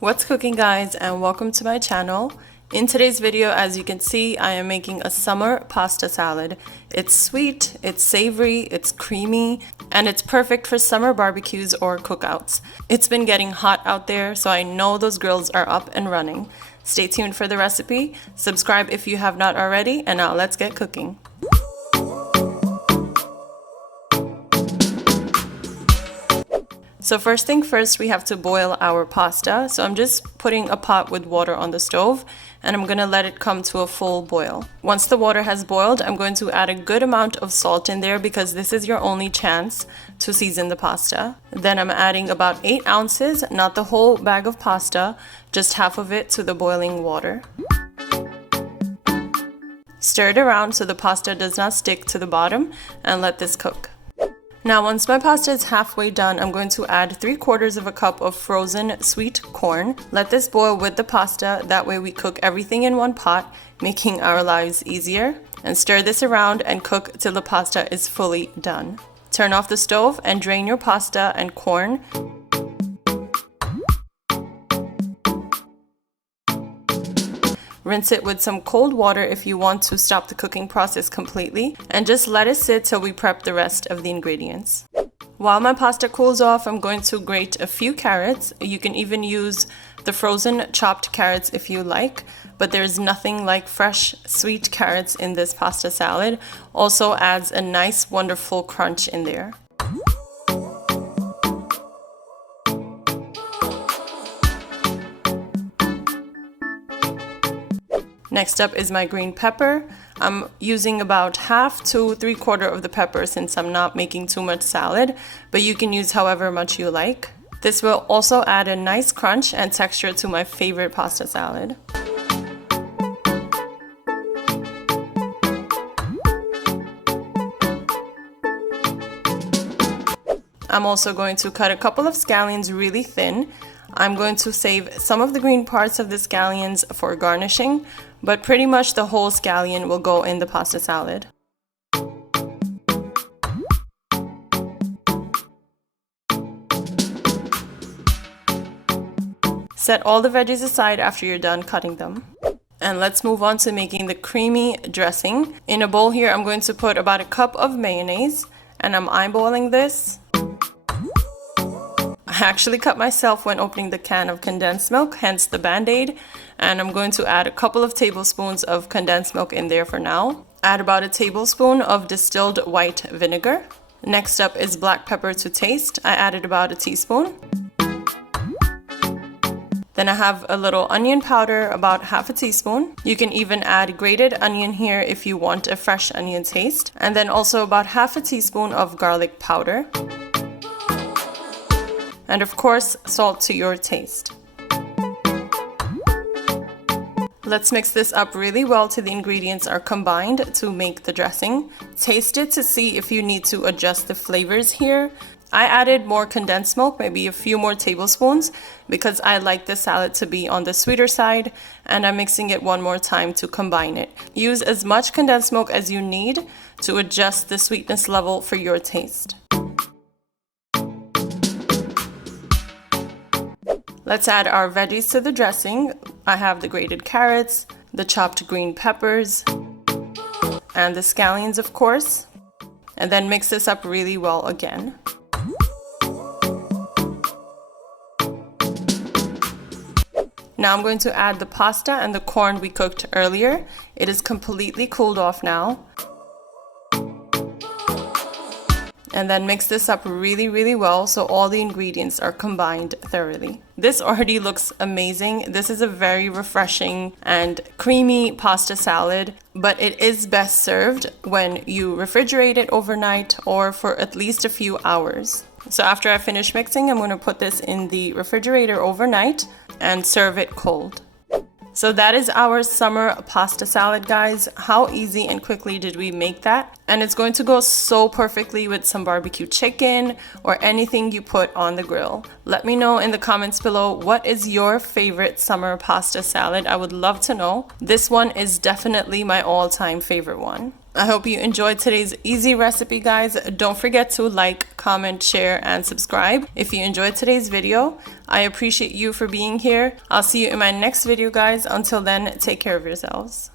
What's cooking, guys, and welcome to my channel. In today's video, as you can see, I am making a summer pasta salad. It's sweet, it's savory, it's creamy, and it's perfect for summer barbecues or cookouts. It's been getting hot out there, so I know those grills are up and running. Stay tuned for the recipe, subscribe if you have not already, and now let's get cooking. So first thing first, we have to boil our pasta. So I'm just putting a pot with water on the stove and I'm gonna let it come to a full boil. Once the water has boiled, I'm going to add a good amount of salt in there because this is your only chance to season the pasta. Then I'm adding about 8 ounces, not the whole bag of pasta, just half of it to the boiling water. Stir it around so the pasta does not stick to the bottom and let this cook. Now, once my pasta is halfway done, I'm going to add 3/4 of a cup of frozen sweet corn. Let this boil with the pasta, that way we cook everything in one pot, making our lives easier. And stir this around and cook till the pasta is fully done. Turn off the stove and drain your pasta and corn. Rinse it with some cold water if you want to stop the cooking process completely, and just let it sit till we prep the rest of the ingredients. While my pasta cools off, I'm going to grate a few carrots. You can even use the frozen chopped carrots if you like, but there's nothing like fresh sweet carrots in this pasta salad. Also adds a nice wonderful crunch in there. Next up is my green pepper. I'm using about half to 3/4 of the pepper since I'm not making too much salad, but you can use however much you like. This will also add a nice crunch and texture to my favorite pasta salad. I'm also going to cut a couple of scallions really thin. I'm going to save some of the green parts of the scallions for garnishing, but pretty much the whole scallion will go in the pasta salad. Set all the veggies aside after you're done cutting them. And let's move on to making the creamy dressing. In a bowl here, I'm going to put about a cup of mayonnaise, and I'm eyeballing this. I actually cut myself when opening the can of condensed milk, hence the band-aid, and I'm going to add a couple of tablespoons of condensed milk in there for now. Add about a tablespoon of distilled white vinegar. Next up is black pepper to taste. I added about a teaspoon. Then I have a little onion powder, about half a teaspoon. You can even add grated onion here if you want a fresh onion taste. And then also about half a teaspoon of garlic powder. And of course, salt to your taste. Let's mix this up really well till the ingredients are combined to make the dressing. Taste it to see if you need to adjust the flavors here. I added more condensed milk, maybe a few more tablespoons, because I like the salad to be on the sweeter side, and I'm mixing it one more time to combine it. Use as much condensed milk as you need to adjust the sweetness level for your taste. Let's add our veggies to the dressing. I have the grated carrots, the chopped green peppers, and the scallions, of course. And then mix this up really well again. Now I'm going to add the pasta and the corn we cooked earlier. It is completely cooled off now. And then mix this up really well so all the ingredients are combined thoroughly. This already looks amazing. This is a very refreshing and creamy pasta salad, but it is best served when you refrigerate it overnight or for at least a few hours. So after I finish mixing, I'm going to put this in the refrigerator overnight and serve it cold. So that is our summer pasta salad, guys. How easy and quickly did we make that? And it's going to go so perfectly with some barbecue chicken or anything you put on the grill. Let me know in the comments below, what is your favorite summer pasta salad? I would love to know. This one is definitely my all-time favorite one. I hope you enjoyed today's easy recipe, guys. Don't forget to like, comment, share, and subscribe if you enjoyed today's video. I appreciate you for being here. I'll see you in my next video, guys. Until then, take care of yourselves.